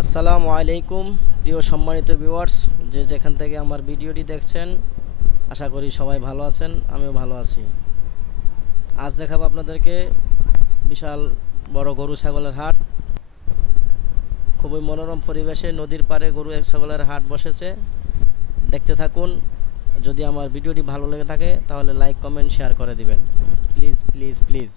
আসসালামু আলাইকুম প্রিয় সম্মানিত ভিউয়ার্স, যে যেখান থেকে আমার ভিডিওটি দেখছেন, আশা করি সবাই ভালো আছেন। আমিও ভালো আছি। আজ দেখাবো আপনাদেরকে বিশাল বড় গরু ছাগলের হাট। খুবই মনোরম পরিবেশে নদীর পাড়ে গরু ছাগলের হাট বসেছে। দেখতে থাকুন। যদি আমার ভিডিওটি ভালো লেগে থাকে তাহলে লাইক কমেন্ট শেয়ার করে দিবেন, প্লিজ প্লিজ প্লিজ।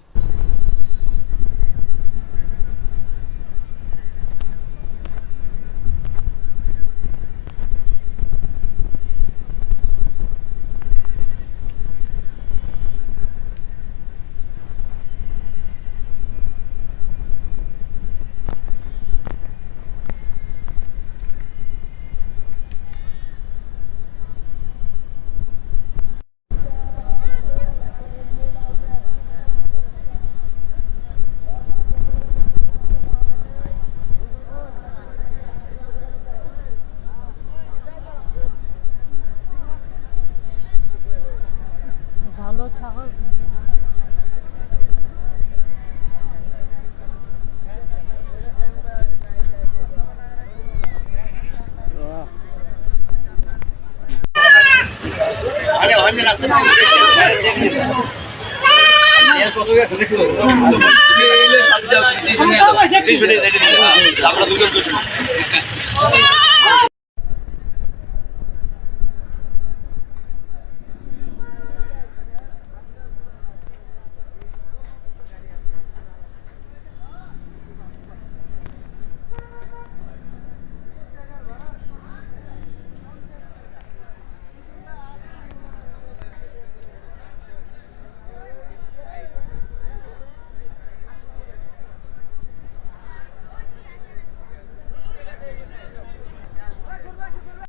ভালো ছাগল আমরা দুজন